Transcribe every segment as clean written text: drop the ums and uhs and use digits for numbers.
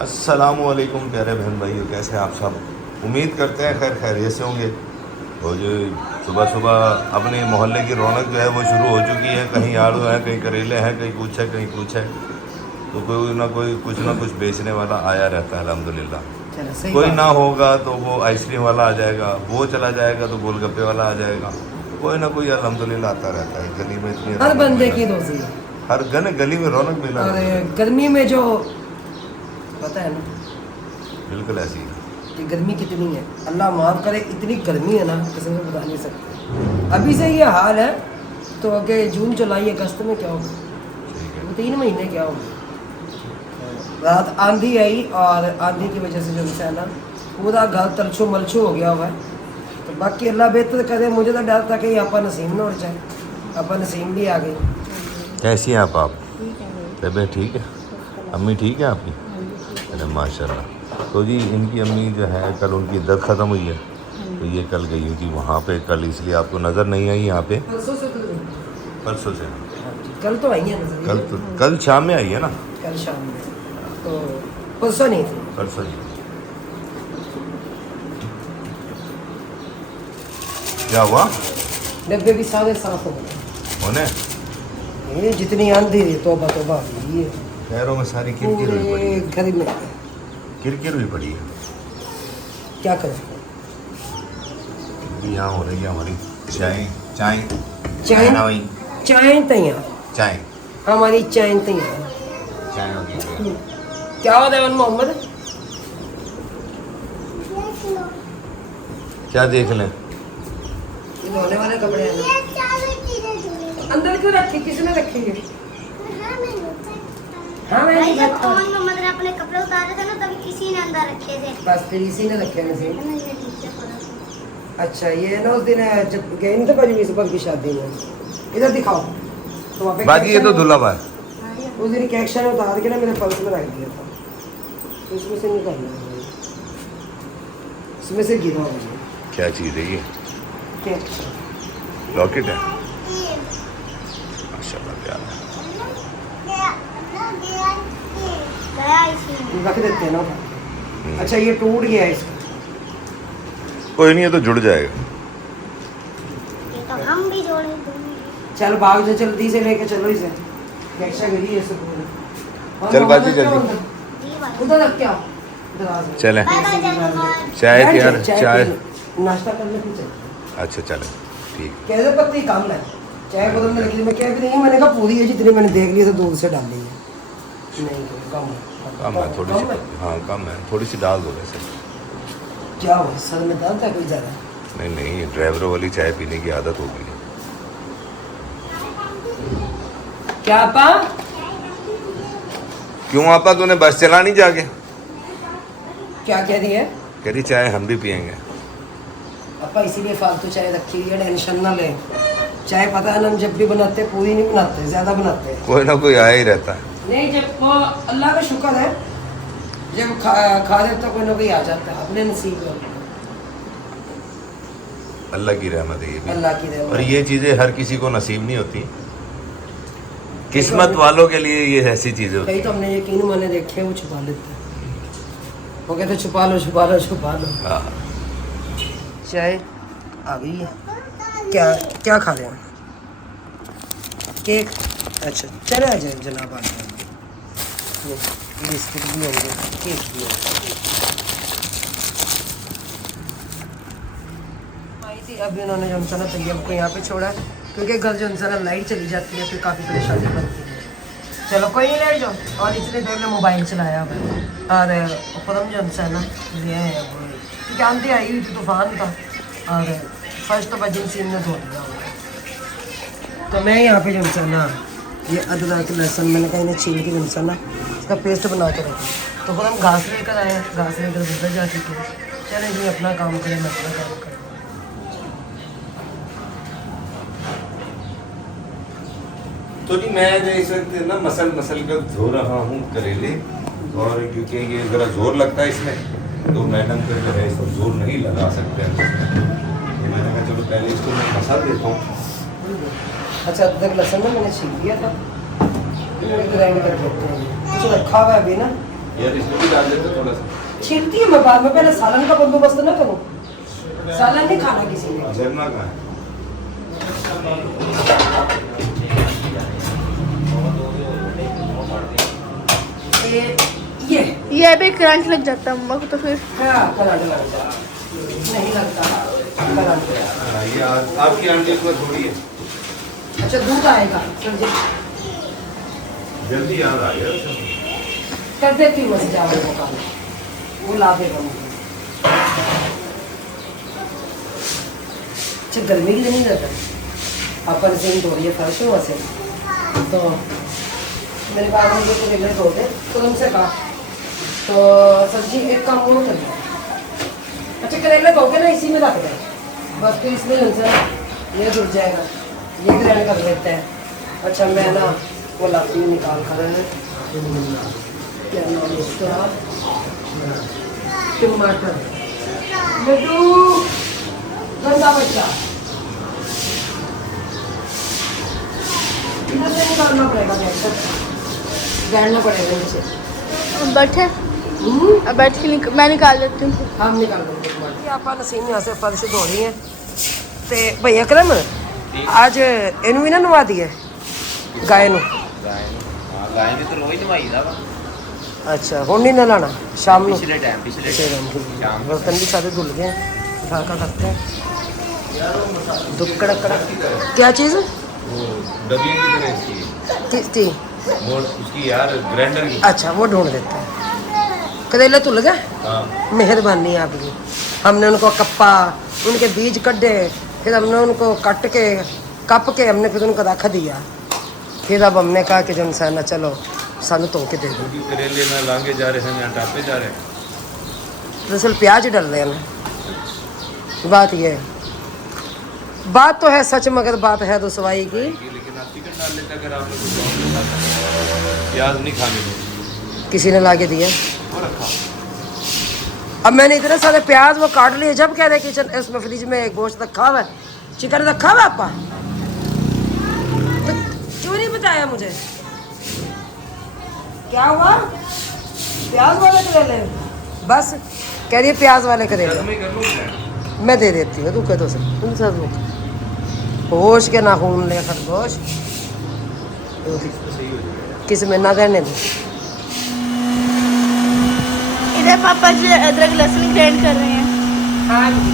अस्सलामुअलैकुम प्यारे बहन भाइयों, कैसे हैं आप सब। उम्मीद करते हैं खैर खैरियत से होंगे। तो जो सुबह सुबह अपने मोहल्ले की रौनक जो है वो शुरू हो चुकी है। कहीं आड़ू हैं, कहीं करेले हैं, कहीं कुछ है, कहीं कुछ है। तो कोई कुछ ना कुछ बेचने वाला आया रहता है अल्हम्दुलिल्लाह। कोई ना होगा तो वो आइसक्रीम वाला आ जाएगा, वो चला जाएगा तो गोलगप्पे वाला आ जाएगा। कोई ना कोई अल्हम्दुलिल्लाह आता रहता है। गली में इतनी हर बंदे की रोजी है, हर गली में रौनक मिला। और गर्मी में जो पता है ना, बिल्कुल ऐसी है कि गर्मी कितनी है। अल्लाह माफ़ करे, इतनी गर्मी है ना किसी को बता नहीं सकते। अभी से ये हाल है तो आगे जून जुलाई अगस्त में क्या होगा, वो 3 महीने क्या होगा। रात आंधी आई और आंधी की वजह से जो है ना पूरा घर तलछो मलछो हो गया हुआ है। तो बाकी अल्लाह बेहतर करे। मुझे तो डर था कि आपा नसीम न उड़ जाए, आपा नसीम भी आ गई। कैसी हैं आप? तबीयत ठीक है? अम्मी ठीक है आपकी? अरे माशाल्लाह। तो जी इनकी अम्मी जो है कल उनकी दर्द ख़त्म हुई है, तो ये कल गई हुई थी वहाँ पे कल, इसलिए आपको नज़र नहीं आई यहाँ पे। परसों से कल तो आई है, कल शाम में आई है ना? कल शाम में, तो परसों नहीं थी। परसों ही। क्या हुआ? डब्बे भी सारे साफ हो गए होने ये जितनी आंधी रही, तौबा तौबा ये पैरों में सारी किरकिर हुई पड़ी है। घर में किरकिर हुई पड़ी है। क्या करें। यहाँ हो रही है हमारी चाय चाय चाय ना वही चाय तैयार, चाय हमारी चाय तैयार। चाय होगी। क्या होता है मोहम्मद? क्या देख लें? ये धोने वाले कपड़े हैं ना, अंदर क्यों रखे, किसने रखे ये? हाँ मैं भाई जब मोहम्मद ने अपने कपड़े उतारे थे ना तभी किसी ने अंदर रखे थे। बस फिर इसी ने रखे हैं। अच्छा ये ना उस दिन जब गए नहीं थे भाजी सुपर की शादी में, इधर दिखाओ तो वहाँ पे बाकी ये तो दुल्हन है। उस दिन कैक्शन में उतार के ना मेरे पर्स में रख दिया था, तो इसमें से निकालना, इसमें से गिरा मुझे। क्या चीज़ है ये? कैक्शन लॉकेट है माशाल्लाह, प्यारा है। रख देते हैं ना। अच्छा ये टूट गया है इसका, कोई नहीं, है तो जुड़ जाएगा। ये तो हम भी जोड़े। चल भाग जा, जल्दी से लेके चलो इसे। कैक्शन गिरी है सब। चल बाजी जल्दी। जी भाई उधर रख क्या दराज में। चले बाय बाय जल्दी। चाय तैयार, चाय। नाश्ता करने की चाहिए। अच्छा चले ठीक। कैसे पत्ती कम है, चाय बोतल में रखी, मैं क्या भी नहीं, मैंने कहा पूरी है, जितनी मैंने देख ली तो दूध से डाल ली है। नहीं कम है, कम है थोड़ी सी। हाँ कम है, थोड़ी सी डाल दो वैसे। क्या हो सर में दर्द है कोई ज़्यादा? नहीं नहीं, ड्राइवरों वाली चाय पीने की आदत हो गई है। क्या पा? क्यों आपा, तूने बस चलानी जाके? क्या कह रही है? कह रही चाय हम भी पियेंगे। अपा इसीलिए फालतू चाय रखी हुई है, टेंशन ना ले। चाय पता है ना, हम जब भी बनाते हैं पूरी नहीं बनाते, ज़्यादा बनाते हैं। कोई ना कोई आया ही रहता है। नहीं जब वो अल्लाह का शुक्र है, जब खा देता कोई ना कोई आ जाता है, अपने नसीब में। अल्लाह की रहमत है ये भी। अल्लाह की रहमत। और ये चीज़ें हर किसी को नसीब नहीं होती, किस्मत वालों के लिए ये ऐसी चीज़ें होती कई तो हमने यकीन माने देखे वो छुपा लेते हैं, वो कहते छुपा लो छुपा लो छुपा लो। हाँ। चाय आ गई है। क्या क्या खा रहे हैं? केक? अच्छा चले आ जाए जनाब, आ जाए। बिस्किट भी होंगे, केक भी होंगे। आई थी अभी उन्होंने जो इंसान तैयब को यहाँ पे छोड़ा, क्योंकि घर जो इंसान लाइट चली जाती है फिर काफ़ी परेशानी बनती है। चलो कोई नहीं, लेट जाओ। और इतने देर में मोबाइल चलाया मैं, और खुदम जो इंसान ये है वो जानती आई हुई थी, तूफान था, और फर्स्ट तो बजन सीन ने धो दिया होगा। तो मैं यहाँ पे जो इंसान ना ये अदरक लहसुन मैंने कहा इन्हें छील के जो इंसान ना इसका पेस्ट बना के रखा। तो फिर हम घास लेकर आए, घास लेकर गुजर जा चुके हैं। चले जी अपना काम करें, मैं अपना काम करें। तो जी मैं जो इस वक्त ना मसल कर धो रहा हूँ करेले, और क्योंकि ये ज़रा जोर लगता है इसमें, तो मैडम को जो है इसको जोर नहीं लगा सकते हैं, तो मैंने कहा चलो पहले इसको मैं मसा देता हूँ। अच्छा अदरक लहसुन में मैंने छील दिया था, ग्राइंड कर देते हैं। कुछ रखा हुआ है अभी ना, यार इसमें भी डाल देते थोड़ा सा। छीलती है मैं बाद में, पहले सालन का बंदोबस्त ना करूँ। सालन नहीं खाना किसी ने। झरना कहाँ है? ये भी करंट लग जाता है अम्मा को तो फिर। हाँ करंट लग जाता, नहीं लगता करंट। ये आपकी आंटी को थोड़ी है। अच्छा दूध आएगा सर जी, जल्दी याद आ गया। कर देती हूँ मैं चावल को काम, वो ला देगा मुझे। अच्छा गर्मी के लिए नहीं रहता, अपन से हो रही है फर्श में वैसे तो मेरे पास मुझे करेले धो दे तो उनसे कहा तो सब्जी एक काम और कर दिया। अच्छा करेले धो के ना इसी में रख दे बस, तो इसमें उनसे ये जुड़ जाएगा, ये ग्राइंड कर देते हैं। अच्छा मैं ना वो लाती हूँ निकाल कर, क्या नाम है इसका, टमाटर। लड्डू गंदा बच्चा इधर से निकालना पड़ेगा, गाड़ना पड़ेगा इसे। बैठे अब बैठ के मैं निकाल देती हूँ। हम निकाल देंगे टमाटर। आप नसीम यहाँ से फर्श धो रही हैं ते भैया करम आज इनू भी ना नवा दिए गाय नू। गाय ने तो रोज नवाई दा वा अच्छा हुण नहीं नलाना, शाम नू पिछले टाइम शाम बर्तन भी सारे धुल गए, उठा कर रखते हैं। धूप कड़क कड़क क्या चीज़ वो डबिया की तरह इसकी थी? वो उसकी यार ग्राइंडर की। अच्छा वो ढूंढ देते हैं। करेले धुल गए, हाँ मेहरबानी आपकी। हमने उनको कप्पा, उनके बीज कड्ढे, फिर हमने उनको कट के कप के हमने फिर उनको रख दिया। फिर अब हमने कहा कि जो इंसान ना चलो सानू धो के दे दो। क्योंकि करेले ना लांगे जा रहे हैं ना टापे जा रहे हैं। दरअसल प्याज ही डल रहे हैं ना, बात ये है। बात तो है सच मगर बात है रुसवाई की। लेकिन आप चिकन डाल लेते अगर आप लोग कुछ और नहीं खाते। प्याज नहीं खाने में किसी ने ला के दिया, वो रखा। अब मैंने इतने सारे प्याज वो काट लिए, जब कह रहे किचन इसमें फ्रिज में गोश्त रखा हुआ है, चिकन रखा हुआ आपा, तो क्यों नहीं बताया मुझे? क्या हुआ? प्याज वाले करेले बस कह रही है प्याज वाले करेले मैं कर लूँ मैं दे देती हूँ, रुके तो सर तुम सब रुक। होश के नाखून ले खरगोश, सही हो जाएगा। किस में ना रहने दो। इधर पापा जी अदरक लहसुन ग्राइंड कर रहे हैं। हाँ जी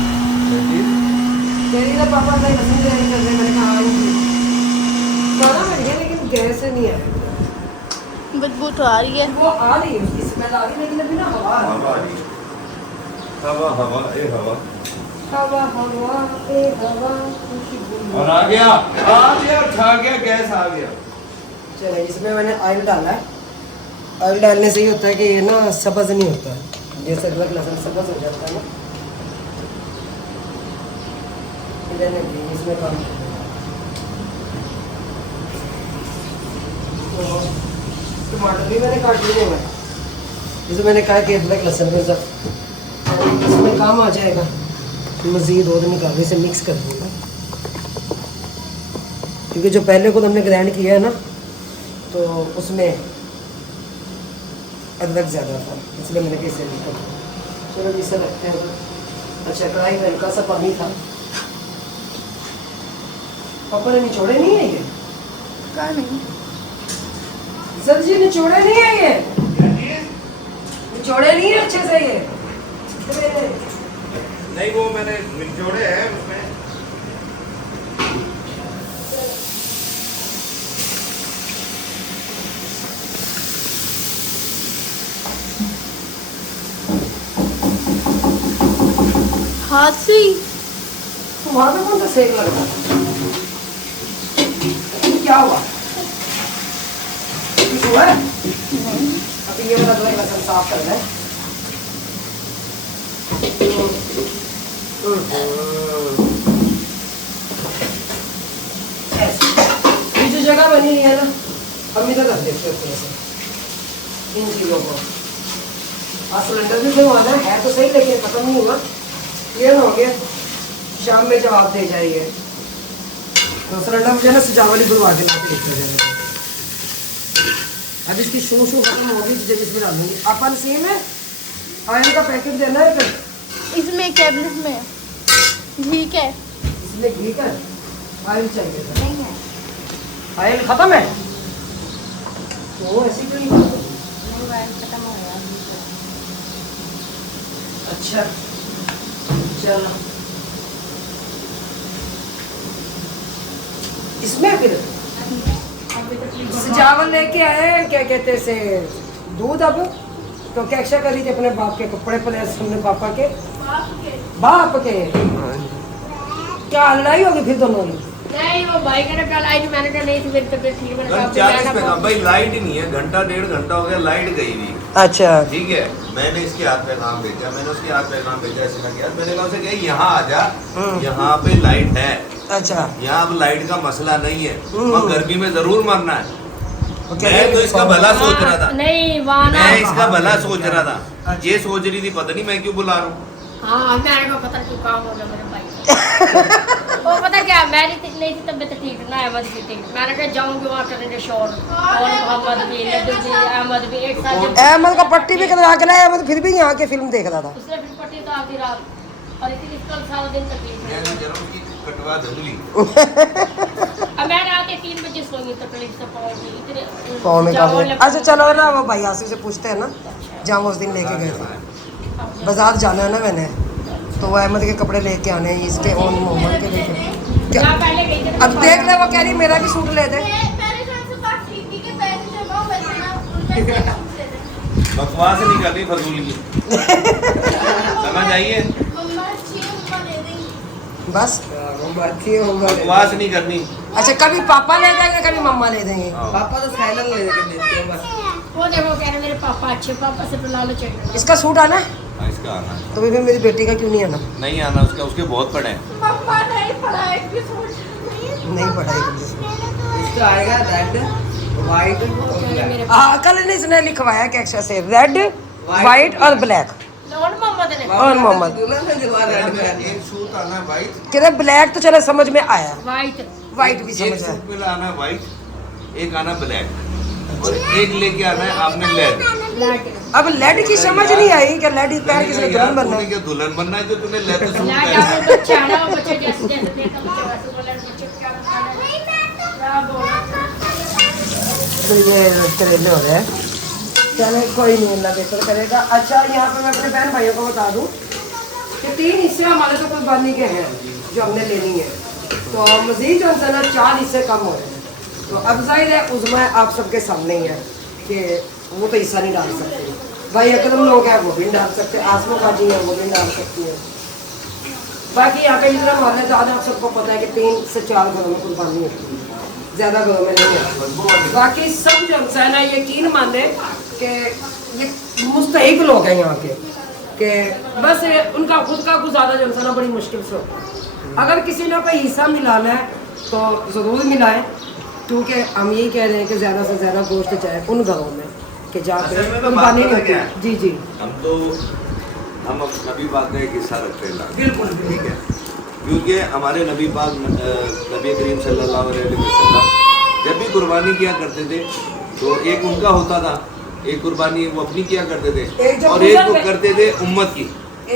तेरी ना पापा नहीं पसंद है कर रहे, मैंने कहा हाँ जी खाना मिल गया लेकिन गैस से नहीं है, बदबू तो आ रही है। वो आ रही है उसकी स्मेल आ रही है लेकिन अभी ना हवा आ रही है। हवा हवा ए हवा हवा हवा ए हवा खुशबू। और आ गया खा गया गैस आ गया। चलो इसमें मैंने ऑयल डाला है, ऑयल डालने से ये होता है कि ये ना सब्ज नहीं होता है, जैसे अदरक लहसुन सब्ज हो जाता है ना। इसमें काम तो टमाटर भी मैंने काट लिए हुए, जैसे मैंने कहा कि अदरक लहसुन में सब इसमें काम आ जाएगा। मज़ीद और निकालने से मिक्स कर दूँगा, क्योंकि जो पहले को हमने ग्राइंड किया है ना तो उसमें अदरक ज़्यादा था, इसलिए मैंने कैसे निकाल। चलो इसे रखते हैं। अच्छा कढ़ाई में हल्का सा पानी था, पापा ने निचोड़े नहीं है ये? क्या नहीं सर जी निचोड़े नहीं है ये, निचोड़े नहीं है अच्छे से ये। नहीं वो मैंने निचोड़े हैं उसमें। हाथ से ही वहाँ पे कौन सा सेक लग रहा था? क्या हुआ? कुछ हुआ है? अभी ये वाला अदरक लहसुन साफ कर लें। ये जो जगह बनी है ना, हम इधर रख देते हैं थोड़ा सा इन चीज़ों को। आज सिलेंडर भी बनवाना है तो सही, लेकिन खत्म नहीं हुआ, ये ना हो गया शाम में जवाब दे जाइए। तो सिलेंडर मुझे ना सजावट ही बनवा के लाके लेकर जाएगा। अब इसकी शू खत्म होगी तो जब इसमें डालूंगी। अपन सेम है ऑयल का पैकेट देना है फिर इसमें कैबिनेट में घी के इसमें घी का ऑयल चाहिए था। नहीं है ऑयल खत्म है तो ऐसी कोई बात नहीं। नहीं वायर खत्म हो गया अच्छा चलो इसमें फिर चावल लेके आए हैं, क्या कहते से दूध। अब तो क्या एक्स्ट्रा करी थी अपने बाप के कपड़े प्रेस हमने पापा के बाप के क्या लड़ाई होगी फिर दोनों की। नहीं वो भाई कहने कल आई थी मैंने कहा नहीं थी मेरी तबीयत ठीक मैंने कहा 40 पे काम भाई, लाइट ही नहीं है, घंटा 1.5 घंटा हो गया लाइट गई हुई। अच्छा ठीक है, मैंने इसके हाथ पे काम भेजा, मैंने उसके हाथ पे काम भेजा, ऐसे मैं किया, मैंने कहा उसे क्या यहाँ आ जा, यहाँ पे लाइट है, अच्छा यहाँ अब लाइट का मसला नहीं है, और गर्मी में जरूर मरना है। वो क्या मैं तो इसका भला सोच रहा था, नहीं वहाँ ना मैं इसका भला सोच रहा था, ये सोच रही थी पता नहीं मैं क्यों बुला रहा हूँ। हाँ मैंने को पता क्यों काम हो गया मेरे भाई वो पता क्या मेरी नहीं थी तबीयत ठीक ना अहमद की थी मैंने कहा जाऊंगी वहाँ करेंगे शोर और मोहम्मद भी लड्डू भी अहमद भी एक साथ जब अहमद का पट्टी भी करा के लाया, अहमद फिर भी यहाँ के फिल्म देख रहा था। उसने फिर पट्टी तो आधी रात और इतनी कल सारा दिन तकलीफ मैं तो जरा उसकी कटवा दूंगी। अब मैं रात 3 बजे सोई तकलीफ से पहुंची इतने पाँव में चावल काफी। अच्छा चलो ना वो भाई आसिफ से पूछते हैं ना जहाँ वो उस दिन लेके गए थे बाजार जाना है ना मैंने, तो वो अहमद के कपड़े लेके आने हैं इसके और मोहम्मद के लेके क्या जहाँ पहले गई थी अब देख ले वो कह रही मेरा भी सूट ले दे। बकवास नहीं करनी फजूल की, समझ आइए, बस बकवास नहीं करनी। अच्छा कभी पापा ले देंगे कभी मम्मा ले देंगे। पापा तो साइलेंट ले देते हैं बस। वो देखो कह रहे मेरे पापा अच्छे पापा से तो लालच है इसका सूट आना है हाँ, इसका आना है। तो फिर मेरी बेटी का क्यों नहीं आना। नहीं आना उसका, उसके बहुत पड़े हैं। नहीं पढ़ाई इसका आएगा रेड वाइट और ब्लैक। कल ने इसने लिखवाया कि एक्स्ट्रा से रेड वाइट और ब्लैक और मोहम्मद ने और मोहम्मद दुल्हन ने दिलवा रेड में। एक सूट आना है वाइट, कहते ब्लैक तो चलो समझ में आया, वाइट वाइट भी एक समझ आया। सूट में आना है वाइट, एक आना ब्लैक, और एक लेके आना है आपने लेड। लाइट अब लेड की समझ नहीं आई कि लेड पैर किसने दुल्हन बनना तूने क्या दुल्हन बनना है जो तूने लेड सूट लाइट पहना आप है? बच्चे आना बच्चे जैसे जैसे देखा बच्चे वैसे बोले बच्चे क्या क्या बोला तो ये करेले हो रहे हैं। चलो कोई नहीं अल्लाह बेहतर करेगा। अच्छा यहाँ पे मैं अपने बहन भाइयों को बता दूँ कि 3 हिस्से हमारे तो कुर्बानी के हैं जो हमने लेनी है, तो मज़ीद जो है ना 4 हिस्से कम हो रहे हैं। तो अब जाहिर है उज़मा आप सबके सामने ही है कि वो तो हिस्सा नहीं डाल सकते, भाई अकरम लोग हैं वो भी नहीं डाल सकते, आसमो काजी हैं वो भी नहीं डाल सकती हैं। बाकी यहाँ पे इतना मोहल्ले ज़्यादा आप सबको पता है कि 3 से 4 घरों में कुर्बानी होती है, ज़्यादा घरों में नहीं है। बाकी सब जो है ना यकीन माने कि ये मुस्तहिक लोग हैं यहाँ के कि बस उनका खुद का गुजारा जो है ना बड़ी मुश्किल से होता है। अगर किसी ने कोई हिस्सा मिलाना है तो ज़रूर मिलाएं, क्योंकि हम यही कह रहे हैं कि ज़्यादा से ज़्यादा गोश्त जाए उन घरों में कि जहाँ पे असल में तो कुर्बानी बात नहीं पता क्या है? होती। जी जी हम अब नबी पाक का एक हिस्सा रखते हैं, बिल्कुल ठीक है, क्योंकि हमारे नबी पाक नबी करीम सल्लल्लाहु अलैहि वसल्लम जब भी कुर्बानी किया करते थे तो एक उनका होता था, एक कुर्बानी वो अपनी किया करते थे एक जो और गुजर एक वो गए। करते थे उम्मत की,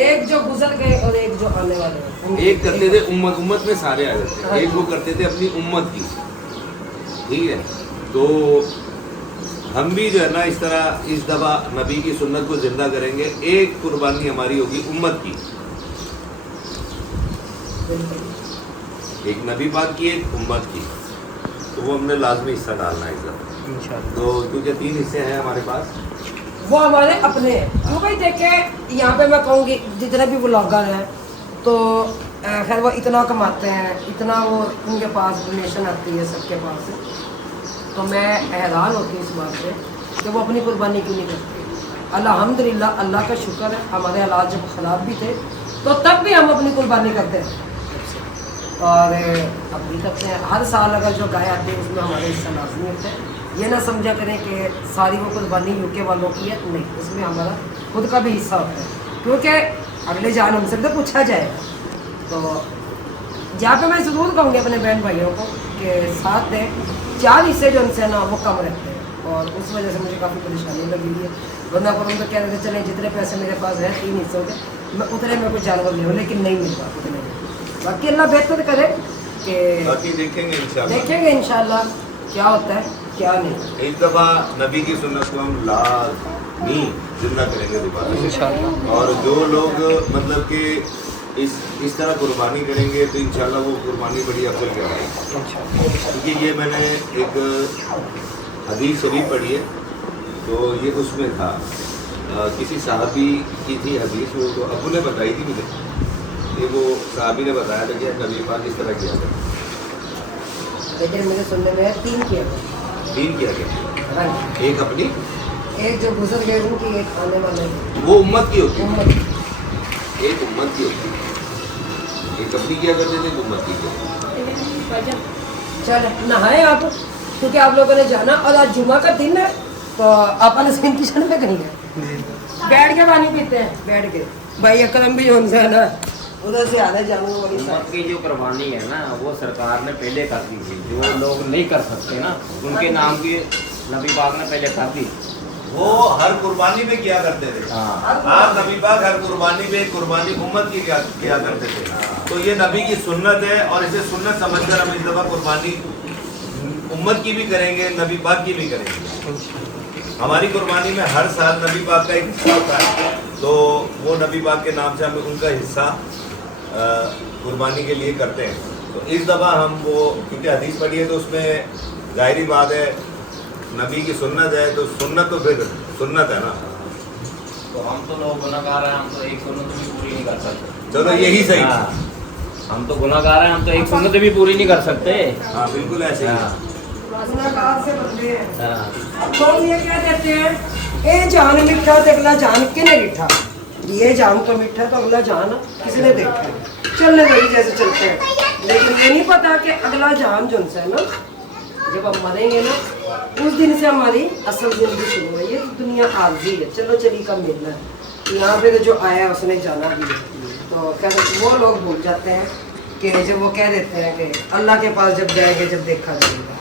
एक जो गुजर गए और एक जो आने वाले हैं। एक करते थे उम्मत में सारे आ जाते थे, एक वो करते थे अपनी उम्मत की, ठीक है। तो हम भी जो है ना इस तरह इस दफ़ा नबी की सुन्नत को जिंदा करेंगे, एक कुर्बानी हमारी होगी उम्मत की, एक नबी पाक की एक उम्मत की, तो वो हमने लाजमी हिस्सा डालना है इस दफ़ा। तो क्योंकि 3 हिस्से हैं हमारे पास, वो हमारे अपने हैं। क्यों भाई देखे यहाँ पे मैं कहूँगी जितने भी व्लॉगर हैं तो खैर वो इतना कमाते हैं, इतना वो उनके पास डोनेशन आती है सबके पास, तो मैं हैरान होती हूँ इस बात से कि वो अपनी कुर्बानी क्यों नहीं करते। अल्हम्दुलिल्लाह अल्लाह का शुक्र है हमारे हालात जब ख़राब भी थे तो तब भी हम अपनी कुर्बानी करते हैं, और अभी तक से हर साल अगर जो गाय आती है उसमें हमारे हिस्सा लाजमी होता है। ये ना समझा करें कि सारी वो कुर्बानी यूके वालों की है, नहीं, उसमें हमारा खुद का भी हिस्सा होता है, क्योंकि अगले जान हमसे तो पूछा जाएगा। तो यहाँ पे मैं ज़रूर कहूँगी अपने बहन भाइयों को कि साथ दें, 4 हिस्से जो उनसे ना वो कम रखते हैं, और उस वजह से मुझे काफ़ी परेशानी लगी हुई है। वरना पर हम तो कह रहे थे चले जितने पैसे मेरे पास है 3 हिस्सों के मैं उतने में कोई जानवर ले लूँ, लेकिन नहीं मिल पा उतने में। बाकी अल्लाह बेहतर करे कि बाकी देखेंगे इंशाल्लाह। देखेंगे इंशाल्लाह क्या होता है क्या नहीं। एक दफ़ा नबी की सुन्नत को हम लाज़मी जिंदा करेंगे दोबारा इंशाल्लाह। और जो लोग मतलब कि इस तरह कुर्बानी करेंगे तो इंशाल्लाह वो कुर्बानी बड़ी अफजल कहलाएगी। क्योंकि ये मैंने एक हदीस शरीफ पढ़ी है, तो ये उसमें था किसी साहबी की थी हदीस, वो तो अबू ने बताई थी मुझे। ये वो साहबी ने बताया था कि नबी पाक इस तरह किया था। लेकिन मेरे सुनने में 3 किया था। 3 किया गया, हाँ, एक अपनी, एक जो गुजर गए उनकी, एक आने वाले वो उम्मत की होती है, उम्मत। एक उम्मत की होती है, एक अपनी किया करते थे, एक उम्मत की करते थे। चल नहाए आप, क्योंकि आप लोगों ने जाना और आज जुमा का दिन है, तो अपन स्किन किचन में कहीं गए बैठ के पानी पीते हैं, बैठ के भाई अकरम भी उनसे है ना उधर से आने जाऊंगा वही उम्मत की जो कुर्बानी है ना वो सरकार ने पहले कर दी थी। जो लोग नहीं कर सकते ना उनके नाम की नबी पाक ने पहले कर दी। वो हर कुर्बानी में किया करते थे। हाँ आप नबी पाक हर कुर्बानी में कुर्बानी उम्मत की किया करते थे। तो ये नबी की सुन्नत है और इसे सुन्नत समझकर हम इस दफ़ा कुर्बानी उम्मत की भी करेंगे, नबी पाक की भी करेंगे। हमारी कुर्बानी में हर साल नबी पाक का एक हिस्सा होता है, तो वो नबी पाक के नाम से हम उनका हिस्सा कुर्बानी के लिए करते हैं। तो इस दफ़ा हम वो क्योंकि हदीस पढ़ी है तो उसमें ज़ाहिरी बात है नबी की सुन्नत है, तो सुन्नत तो फिर सुन्नत है ना। तो हम तो लोग गुनाहगार हैं, हम तो एक सुन्नत भी पूरी नहीं कर सकते। चलो यही सही। हाँ, हम तो गुनाहगार हैं, हम तो एक सुन्नत भी पूरी नहीं कर सकते। हाँ बिल्कुल ऐसे ही। हाँ गुनाहगार से बंदे हैं। हाँ। अब लोग ये क्या कहते हैं, ए जान मीठा तो अगला जान किने मीठा, ये जान तो मीठा तो अगला जान किसी ने देखा है, चलने लगी जैसे चलते हैं। लेकिन ये नहीं पता कि अगला जान जो है ना, जब हम मरेंगे ना उस दिन से हमारी असल जिंदगी शुरू है। ये दुनिया आर्जी है, चलो चली का मिलना है। यहाँ पे तो जो आया है उसने जाना भी है। तो क्या वो लोग भूल जाते हैं कि जब वो कह देते हैं कि अल्लाह के पास जब जाएंगे जब देखा जाएगा,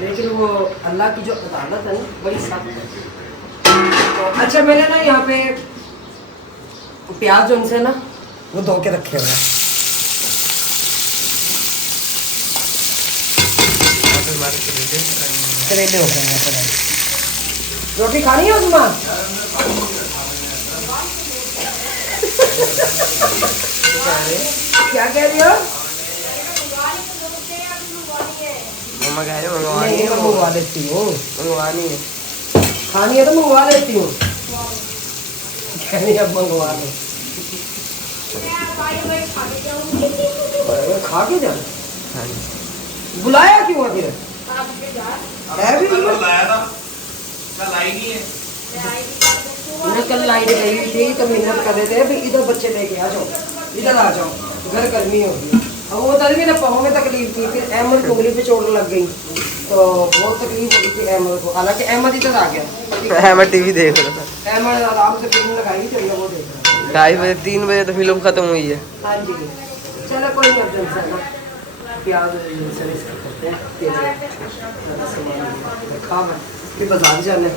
लेकिन वो अल्लाह की जो अदालत है ना बड़ी सख्त है। तो अच्छा मैंने ना यहाँ पे प्याज जो उनसे ना वो धो के रखे हुए हैं। करेले हो गए हैं करेले। रोटी खानी है उसमें? क्या कह रही हो? मम्मा कह रहे नहीं मैं मंगवा लेती हूँ, मंगवानी है। खानी है तो मंगवा लेती हूँ। कह रही अब मंगवा लो, खा के जाना। बुलाया क्यों है फिर? है भी मैं कल लाइट गई हुई थी तो मिन्नत कर रहे थे भी इधर बच्चे लेके आ जाओ, इधर आ जाओ, घर गर्मी होगी। अब वो तभी मेरे पाँव में तकलीफ थी, फिर अहमद को उंगली पे चोट लग गई तो बहुत तकलीफ हो गई थी अहमद को। हालांकि अहमद इधर आ गया, अहमद टीवी देख रहा था। अहमद आराम से फिल्म लगाई चलिए वो देख रहा है। 2:30 बजे 3 बजे तो फिल्म खत्म हुई है। हाँ जी चलो कोई नहीं, अब जल्द से ना प्याज से इसका करते हैं खा मैं फिर बाजार जाना है।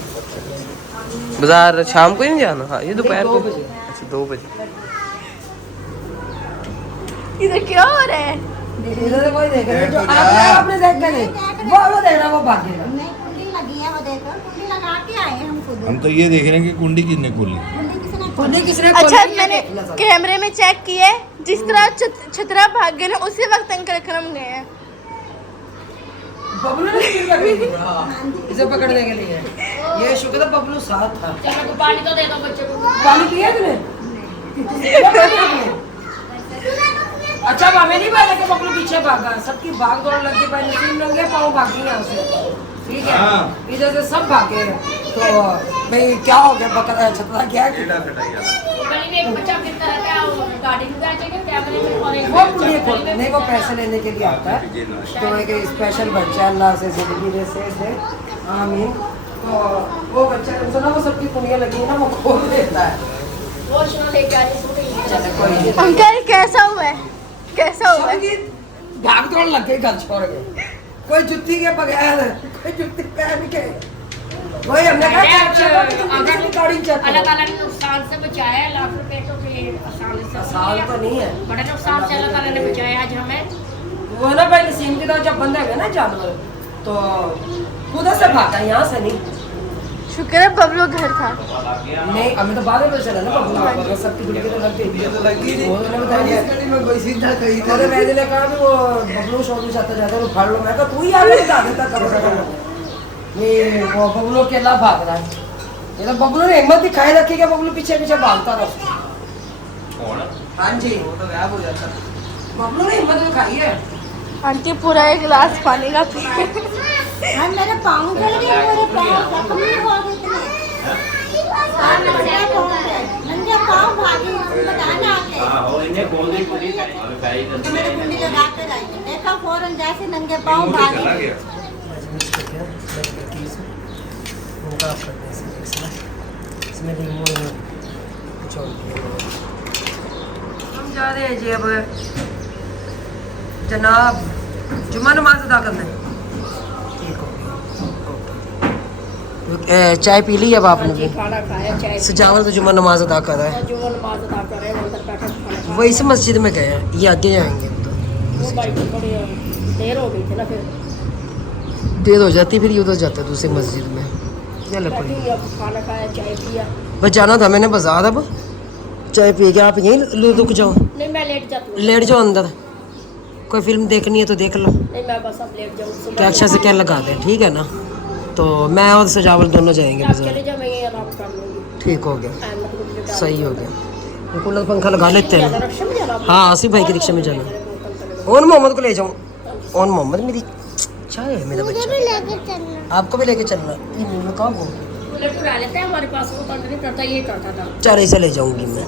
बाजार शाम को ही नहीं जाना? हाँ ये दोपहर 2 को। बजे। अच्छा 2 बजे। इधर क्या हो रहा है? इधर से कोई देख रहा है, जो आपने देख के नहीं वो देख रहा, वो भागेगा। नहीं कुंडी लगी है, वो देखो कुंडी लगा के आए हम खुद। हम तो ये देख रहे हैं कि कुंडी किसने खोली। कुंडी किसने अच्छा मैंने कैमरे में चेक किए, जिस तरह छतरा भाग गए ना उसी वक्त अंकल अकरम गए हैं। बबलू ने स्टिक लगी थी इसे पकड़ने के लिए। ये शुक्र है बबलू साथ था। चलो को पानी तो दे दो बच्चे को। पानी पिया तूने? अच्छा हमें नहीं पता कि बबलू पीछे भागा, सबकी भाग दौड़ लग गई, पहले 3 नंगे पाँव भागी यहाँ से, ठीक है इधर से सब भागे। तो भाई क्या हो गया, बकरा छतरा क्या गली में एक बच्चा फिरता रहता है, वो गाड़ी में बैठे के कैमरे में वो पुलिस खोलते नहीं, वो पैसे लेने के लिए आता है। तो एक स्पेशल बच्चा अल्लाह से जिंदगी से आमीन। तो वो बच्चा जब ना वो सबकी कुंडियाँ लगी है ना वो खोल देता है। वो सुनो लेके आ रही है। अंकल कैसा हुआ है? कैसा हुआ है? सबकी भाग दौड़ लग गई, घर छोड़ गए, कोई जुत्ती के बगैर, कोई जुत्ती पहन के। वही हमने कहा मैंने अच्छी बात है, तुम अगर किसी की गाड़ी चाहते अल्लाह हो। ताला ने नुकसान से बचाया है, लाख रुपए तो फिर आसानी से आसान तो नहीं है। बड़े नुकसान से अल्लाह ताला ने बचाया आज हमें। वो ना भाई नसीम के साथ जब बंदा है ना जानवर तो उधर से भागा, यहाँ से नहीं। शुक्र है बबलू घर था। नहीं हमें तो बाद में पता चला ना बबलू सबकी दुनिया तो लग गई। उन्होंने बताया मैं कोई सीधा कही था अरे मैंने ने कहा भी वो बबलू शोर जाता जाता है, वो फाड़ लो। मैं कहा तू ही आगे बता देता कब ये वो बबलू अकेला भाग रहा है। ये तो बबलू ने हिम्मत दिखाई रखी कि बबलू पीछे पीछे भागता रहा। हाँ जी वो तो गायब हो जाता बबलू ने हिम्मत दिखाई है। आंटी पूरा एक गिलास पानी का पी। मेरे पाँव जल गए, मेरे पाँव जख्म हो गए, नंगे पाँव भागे, बताना आके हो इन्हें बोल दी पूरी गाड़ी तो मेरे कुंडी लगा कर आई, देखा फौरन जैसे नंगे पाँव भागे। हम जा रहे हैं जी अब जनाब जुम्मा नमाज अदा करना है। ठीक हो गया। चाय पी ली अब आपने भी? खाना खाया, चाय सजावल तो जुम्मा नमाज अदा कर रहा है। जो नमाज अदा कर रहे हैं अंदर बैठे खाना वही से मस्जिद में गए हैं, ये आगे जाएंगे अब तो। वो भाई को थोड़ी देर हो गई थी ना, फिर देर हो जाती फिर ये उधर जाते दूसरी मस्जिद में। चलो कोई नहीं। अब खाना खाया, चाय पिया। बस जाना था मैंने बाजार, अब चाय पी के आप यहीं रुक जाओ, नहीं मैं लेट जाती हूँ। लेट जाओ अंदर। कोई फिल्म देखनी है तो देख लो, नहीं मैं बस अब लेट जाऊँ। क्या अच्छा से क्या लगा दें, ठीक है ना? तो मैं और सजावल दोनों जाएंगे आप चले बाजार। जाओ, मैं ये आराम कर लूँगी। ठीक हो गया, अहमद को भी डाल सही हो गया। ये कूलर पंखा लगा लेते दूँगी। हैं। रिक्शा में जाना आपने? हाँ आसिफ भाई की रिक्शा में जाना। ओन मोहम्मद को ले जाऊँ। ओन मोहम्मद मेरी चाय है, मेरा बच्चा। लेकर चलना। आपको भी लेके चलना। मैं कहाँ घूम? कूलर तो डाल लेते हैं हमारे पास, वो बंद नहीं करता, ये करता था। चार ऐसे ले जाऊंगी मैं।